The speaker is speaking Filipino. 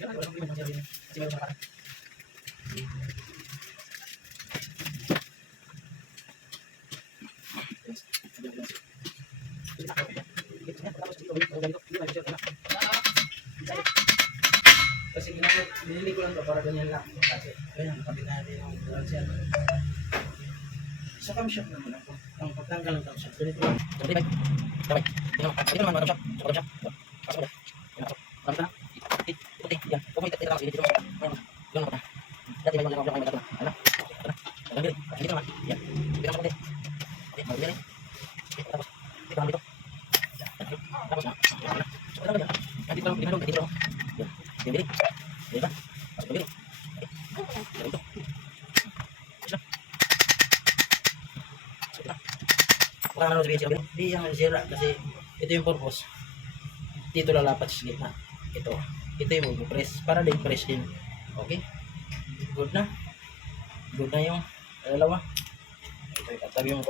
Wala kang iman kasi meron sa parang. Kasi binili ko lang to para ganyan lang. Kasi ganyan, kapit na natin yung siya. Sa camshop naman ako. Ang pagtanggal ng camshop. Ganito lang. Sabay. Sabay. Ito naman mga camshop. Sa camshop. Pasok mo. Tapos na. Puti. Yan. Kung may tira kasi dito. Ganun pa. Dati may mga camshop kayo magkatunan. Ano? Ano? Dito naman. Yan. Dito naman puti. Okay. Magbibirin. Okay. Tapos. Dito naman dito. Tapos na. So, ito naman yan. Dito lang. Dito lang. Dito lang. Yan. Bibili. Diba? Pasok bibili. Okay. Dito. Wala naman sabihin siya, hindi yan sira kasi ito yung purpose. Dito lalapat sa gitna. Ito yung mag-press para din press din. Okay? Good na yung dalawa. Ito yung katabi yung